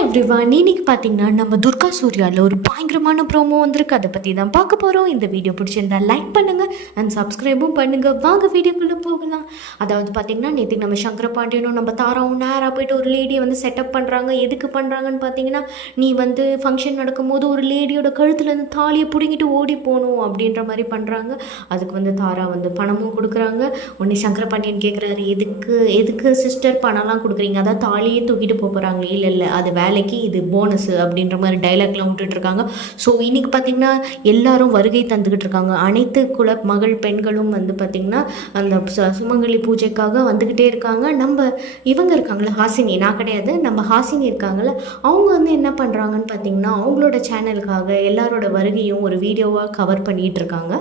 Everyone, இன்னைக்கு பார்த்தீங்கன்னா நம்ம துர்கா சூர்யாவில் ஒரு பயங்கரமான ப்ரோமோ வந்திருக்கு. அதை பற்றி தான் பார்க்க போகிறோம். இந்த வீடியோ பிடிச்சிருந்தா லைக் பண்ணுங்கள் அண்ட் சப்ஸ்கிரைபும் பண்ணுங்கள். வாங்க வீடியோக்குள்ளே போகலாம். அதாவது பார்த்தீங்கன்னா நேற்றுக்கு நம்ம சங்கரபாண்டியனும் நம்ம தாராவும் நேராக போய்ட்டு ஒரு லேடியை வந்து செட்டப் பண்ணுறாங்க. எதுக்கு பண்ணுறாங்கன்னு பார்த்தீங்கன்னா, நீ வந்து ஃபங்க்ஷன் நடக்கும்போது ஒரு லேடியோட கழுத்துலேருந்து தாலியை பிடுங்கிட்டு ஓடி போகணும் அப்படின்ற மாதிரி பண்ணுறாங்க. அதுக்கு வந்து தாரா வந்து பணமும் கொடுக்குறாங்க. உடனே சங்கரபாண்டியன் கேட்குறாரு, எதுக்கு எதுக்கு சிஸ்டர் பணம்லாம் கொடுக்குறீங்க? அதான் தாலியே தூக்கிட்டு போகிறாங்க. இல்லை அது வேலைக்கு, இது போனஸு அப்படின்ற மாதிரி டைலாக்லாம் விட்டுட்ருக்காங்க. ஸோ இன்றைக்கி பார்த்திங்கன்னா எல்லாரும் வருகை தந்துக்கிட்டு இருக்காங்க. அனைத்து குல மகள் பெண்களும் வந்து பார்த்திங்கன்னா அந்த சுமங்கலி பூஜைக்காக வந்துக்கிட்டே இருக்காங்க. நம்ம இவங்க இருக்காங்களே ஹாசினி, நான் கிடையாது, நம்ம ஹாசினி இருக்காங்கள, அவங்க வந்து என்ன பண்ணுறாங்கன்னு பார்த்திங்கன்னா அவங்களோட சேனலுக்காக எல்லாரோட வருகையும் ஒரு வீடியோவாக கவர் பண்ணிகிட்டு இருக்காங்க.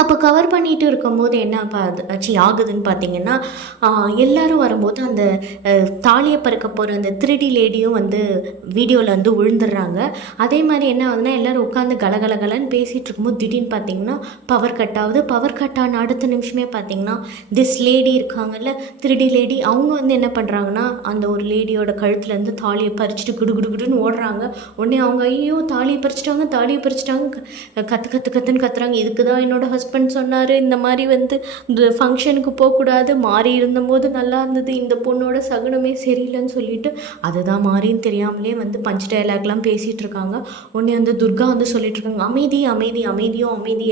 அப்போ கவர் பண்ணிகிட்டு இருக்கும்போது என்ன ஆகுதுன்னு பார்த்தீங்கன்னா, எல்லோரும் வரும்போது அந்த தாலியை பறக்க போகிற அந்த 3D லேடியும் வந்து வீடியோவில் வந்து விழுந்துடுறாங்க. அதே மாதிரி என்ன ஆகுதுன்னா, எல்லோரும் உட்காந்து கலகலகலன்னு பேசிகிட்டு இருக்கும்போது திடீர்னு பார்த்தீங்கன்னா பவர் கட் ஆகுது. பவர் கட் ஆன அடுத்த நிமிஷமே பார்த்தீங்கன்னா திஸ் லேடி இருக்காங்கல்ல, 3D லேடி, அவங்க வந்து என்ன பண்ணுறாங்கன்னா அந்த ஒரு லேடியோட கழுத்துலேருந்து தாலியை பறிச்சுட்டு குடுன்னு ஓடுறாங்க. உடனே அவங்க ஐயோ தாலியை பறிச்சிட்டாங்க கத்துன்னு கத்துறாங்க. இதுக்கு தான் என்னோட ஹஸ்பண்ட் சொன்னார், இந்த மாதிரி வந்து இந்த ஃபங்க்ஷனுக்கு போகக்கூடாது, மாறி இருந்தபோது நல்லா இருந்தது, இந்த பொண்ணோட சகுனமே சரியில்லைன்னு சொல்லிட்டு அதுதான் மாறின்னு தெரியாமலே வந்து பஞ்ச் டைலாக்லாம் பேசிகிட்டு இருக்காங்க. உடனே வந்து துர்கா வந்து சொல்லிட்டு இருக்காங்க, அமைதி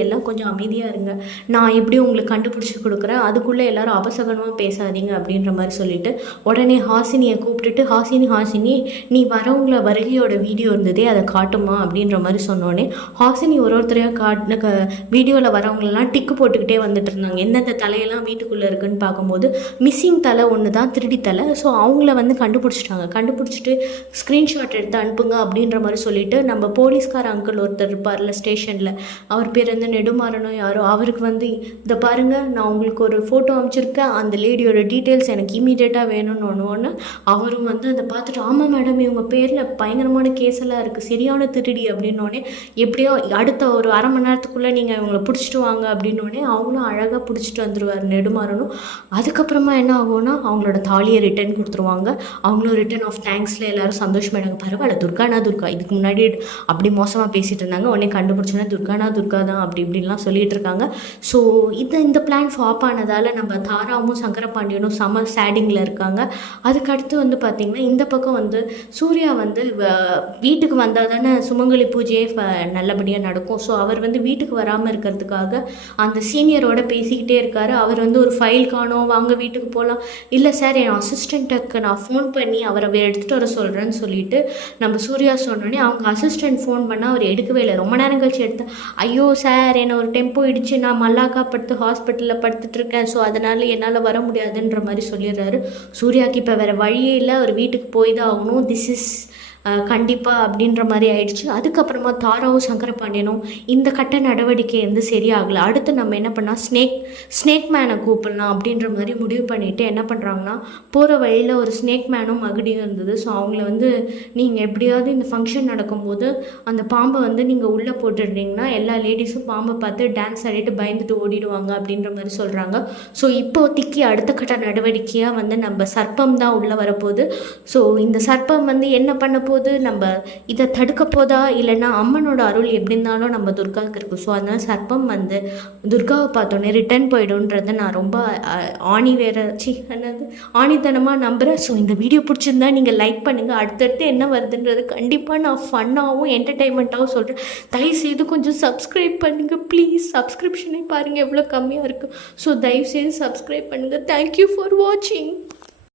எல்லாம் கொஞ்சம் அமைதியாக இருங்க, நான் எப்படி உங்களுக்கு கண்டுபிடிச்சி கொடுக்குறேன், அதுக்குள்ளே எல்லாரும் அபசகனமாக பேசாதீங்க அப்படின்ற மாதிரி சொல்லிட்டு உடனே ஹாசினியை கூப்பிட்டுட்டு ஹாசினி நீ வரவங்கள வருகையோட வீடியோ இருந்ததே அதை காட்டுமா அப்படின்ற மாதிரி சொன்னோடனே ஹாசினி ஒருத்தரையாக வீடியோவில் வரவங்களெல்லாம் டிக்கு போட்டுக்கிட்டே வந்துட்டு இருந்தாங்க. எந்தெந்த தலையெல்லாம் வீட்டுக்குள்ளே இருக்குன்னு பார்க்கும்போது மிஸ்ஸிங் தலை ஒன்று தான், திருடி தலை. ஸோ அவங்கள வந்து கண்டுபிடிச்சிட்டு ஸ்க்ரீன்ஷாட் எடுத்து அனுப்புங்க அப்படின்ற மாதிரி சொல்லிட்டு நம்ம போலீஸ்கார அங்கிள் ஒருத்தர் இருப்பார்ல ஸ்டேஷனில், அவர் பேர் வந்து நெடுமாறனோ யாரோ, அவருக்கு வந்து இதை பாருங்கள், நான் உங்களுக்கு ஒரு ஃபோட்டோ அனுப்பிச்சிருக்கேன், அந்த லேடியோட டீட்டெயில்ஸ் எனக்கு இமீடியட்டாக வேணும்னு ஒன்று அவரும் வந்து அதை பார்த்துட்டு, ஆமாம் மேடம் இவங்க பேரில் பயங்கரமான கேஸ் எல்லாம் இருக்குது, சரியான திருடி அப்படின்னோடனே எப்படியோ அடுத்த ஒரு அரை மணி நேரத்துக்குள்ளே நீங்கள் இவங்களை பிடிச்சிட்டு வாங்க அப்படின்னோடனே அவங்களும் அழகாக பிடிச்சிட்டு வந்துடுவார் நெடுமாறனும். அதுக்கப்புறமா என்ன ஆகும்னா அவங்களோட தாலியை ரிட்டர்ன் கொடுத்துருவாங்க. அவங்களும் ரிட்டர்ன் ஆஃப் தேங்க்ஸில் எல்லோரும் சந்தோஷமாயிடாங்க. பரவாயில்ல, துர்கா இதுக்கு முன்னாடி அப்படி மோசமாக பேசிகிட்டு இருந்தாங்க, உடனே கண்டுபிடிச்சோன்னா துர்கா தான் அப்படி இப்படின்லாம் சொல்லிகிட்டு இருக்காங்க. ஸோ இந்த பிளான் ஃபாப் ஆனதால் நம்ம தாராவும் சங்கரபாண்டியனும் செம சேடிங்கில் இருக்காங்க. அதுக்கடுத்து வந்து பார்த்திங்கன்னா இந்த பக்கம் வந்து சூர்யா வந்து வீட்டுக்கு வந்தால் தானே சுமங்கலி பூஜையே நல்லபடியாக நடக்கும். ஸோ அவர் வந்து வீட்டுக்கு வராமல் இருக்கிறதுக்காக அந்த சீனியரோட பேசிக்கிட்டே இருக்காரு. அவர் வந்து ஒரு ஃபைல் காணோம், வாங்க வீட்டுக்கு போகலாம், இல்லை சார் என் அசிஸ்டண்ட்டுக்கு நான் ஃபோன் பண்ணி அவரை எடுத்துகிட்டு வர சொல்கிறேன்னு சொல்லிட்டு நம்ம சூர்யா சொன்னோடனே அவங்க அசிஸ்டண்ட் ஃபோன் பண்ணால் அவர் எடுக்கவே இல்லை. ரொம்ப நேரம் கழிச்சு எடுத்தேன், ஐயோ சார் என்னை ஒரு டெம்போ இடிச்சு நான் மல்லாக்கா ஹாஸ்பிட்டலில் படுத்துட்ருக்கேன், ஸோ அதனால் என்னால் வர முடியாதுன்ற மாதிரி சொல்லிடுறாரு. சூர்யாவுக்கு இப்போ வேறு வழியே இல்லை, அவர் வீட்டுக்கு போய் தான் ஆகணும், திஸ் இஸ் கண்டிப்பாக அப்படின்ற மாதிரி ஆயிடுச்சு. அதுக்கப்புறமா தாராவும் சங்கரபாண்டியனும் இந்த கட்ட நடவடிக்கை வந்து சரியாகலை. அடுத்து நம்ம என்ன பண்ணால் ஸ்னேக் மேனை கூப்பிடலாம் அப்படின்ற மாதிரி முடிவு பண்ணிவிட்டு என்ன பண்ணுறாங்கன்னா, போகிற வழியில் ஒரு ஸ்னேக் மேனும் மகுடியும் இருந்தது. ஸோ அவங்கள வந்து நீங்கள் எப்படியாவது இந்த ஃபங்க்ஷன் நடக்கும்போது அந்த பாம்பை வந்து நீங்கள் உள்ளே போட்டுடுறீங்கன்னா எல்லா லேடிஸும் பாம்பை பார்த்து டான்ஸ் ஆடிட்டு பயந்துட்டு ஓடிடுவாங்க அப்படின்ற மாதிரி சொல்கிறாங்க. ஸோ இப்போதைக்கு அடுத்த கட்ட நடவடிக்கையாக வந்து நம்ம சர்ப்பம் தான் உள்ளே வரப்போகுது. ஸோ இந்த சர்ப்பம் வந்து என்ன பண்ண போது, நம்ம இதை தடுக்க போதா இல்லைன்னா அம்மனோட அருள் எப்படி இருந்தாலும் நம்ம துர்காவுக்கு இருக்கும். ஸோ அதனால் சர்ப்பம் வந்து துர்காவை பார்த்தோன்னே ரிட்டர்ன் போய்டுன்றதை நான் ரொம்ப ஆணித்தனமாக நம்புகிறேன். ஸோ இந்த வீடியோ பிடிச்சிருந்தா நீங்கள் லைக் பண்ணுங்கள். அடுத்தடுத்து என்ன வருதுன்றது கண்டிப்பாக நான் ஃபன்னாகவும் என்டர்டெயின்மெண்ட்டாகவும் சொல்கிறேன். தயவுசெய்து கொஞ்சம் சப்ஸ்கிரைப் பண்ணுங்கள் ப்ளீஸ். சப்ஸ்கிரிப்ஷனே பாருங்கள் எவ்வளோ கம்மியாக இருக்குது. ஸோ தயவுசெய்து சப்ஸ்கிரைப் பண்ணுங்கள். தேங்க்யூ ஃபார் வாட்சிங்.